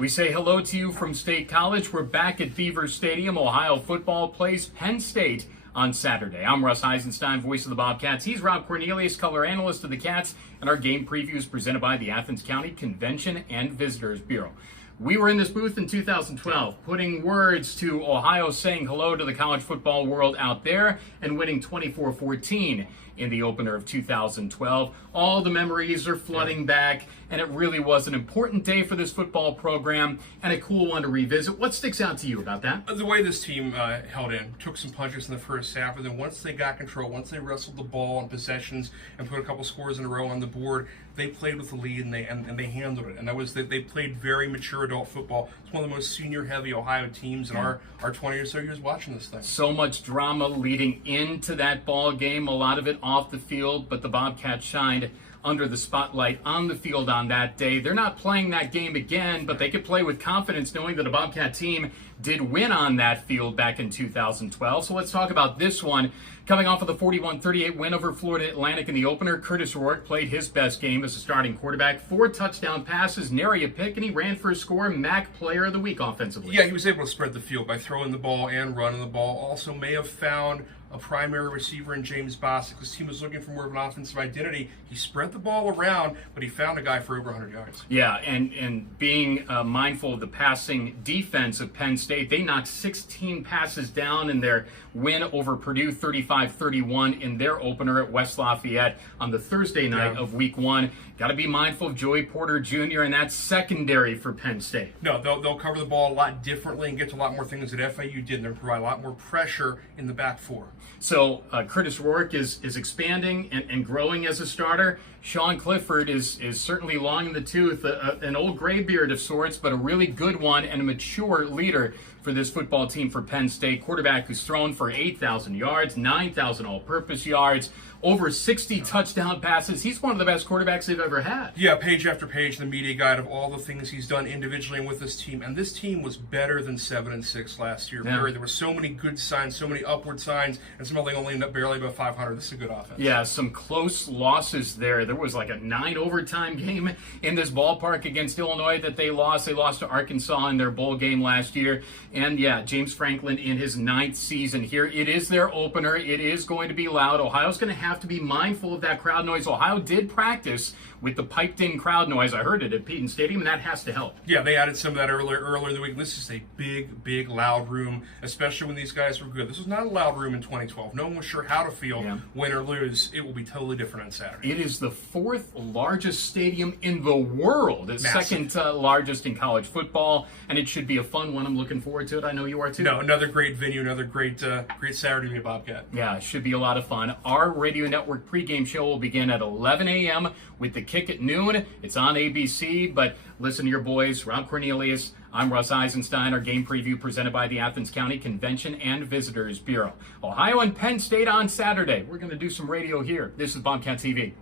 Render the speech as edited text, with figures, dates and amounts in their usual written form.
We say hello to you from State College. We're back at Beaver Stadium. Ohio football plays Penn State on Saturday. I'm Russ Eisenstein, voice of the Bobcats. He's Rob Cornelius, color analyst of the Cats, and our game preview is presented by the Athens County Convention and Visitors Bureau. We were in this booth in 2012, putting words to Ohio saying hello to the college football world out there and winning 24-14 in the opener of 2012. All the memories are flooding back, and it really was an important day for this football program and a cool one to revisit. What sticks out to you about that? The way this team held in, took some punches in the first half, and then once they got control, once they wrestled the ball on possessions and put a couple scores in a row on the board, they played with the lead and they handled it. And that was they played very mature adult football. It's one of the most senior-heavy Ohio teams in our 20 or so years watching this thing. So much drama leading into that ball game, a lot of it off the field, but the Bobcats shined under the spotlight on the field on that day. They're not playing that game again, but they could play with confidence knowing that a Bobcat team did win on that field back in 2012. So let's talk about this one. Coming off of the 41-38 win over Florida Atlantic in the opener, Curtis Rourke played his best game as a starting quarterback. 4 touchdown passes, nary a pick, and he ran for a score. MAC Player of the Week offensively. Yeah, he was able to spread the field by throwing the ball and running the ball. Also may have found a primary receiver in James Bostic. This team was looking for more of an offensive identity. He spread the ball around, but he found a guy for over 100 yards. Yeah, and being mindful of the passing defense of Penn State, they knocked 16 passes down in their win over Purdue, 35-31 in their opener at West Lafayette on the Thursday night of Week 1. Got to be mindful of Joey Porter Jr., and that's secondary for Penn State. No, they'll cover the ball a lot differently and get to a lot more things that FAU did. They'll provide a lot more pressure in the back four. So Curtis Rourke is expanding and growing as a starter. Sean Clifford is certainly long in the tooth, an old graybeard of sorts, but a really good one and a mature leader for this football team for Penn State. Quarterback who's thrown for 8,000 yards, 9,000 all-purpose yards, over 60 touchdown passes. He's one of the best quarterbacks they've ever had. Yeah, page after page, the media guide of all the things he's done individually and with this team. And this team was better than 7-6 last year. Yeah. There were so many good signs, so many upward signs, and somehow they only end up barely above 500. This is a good offense. Yeah, some close losses there. There was like a 9 overtime game in this ballpark against Illinois that they lost. They lost to Arkansas in their bowl game last year. And yeah, James Franklin in his 9th season here. It is their opener. It is going to be loud. Ohio's going to have to be mindful of that crowd noise. Ohio did practice with the piped-in crowd noise. I heard it at Peden Stadium, and that has to help. Yeah, they added some of that earlier in the week. This is a big, loud room, especially when these guys were good. This was not a loud room in 2012. No one was sure how to feel, win or lose. It will be totally different on Saturday. It is the 4th largest stadium in the world. It's second largest in college football, and it should be a fun one. I'm looking forward to it. I know you are too. No, another great venue, another great Saturday to be a Bobcat. Yeah, it should be a lot of fun. Our radio network pregame show will begin at 11 a.m. with the kick at noon. It's on ABC, but listen to your boys, Rob Cornelius. I'm Russ Eisenstein. Our game preview presented by the Athens County Convention and Visitors Bureau. Ohio and Penn State on Saturday. We're going to do some radio here. This is Bobcat TV.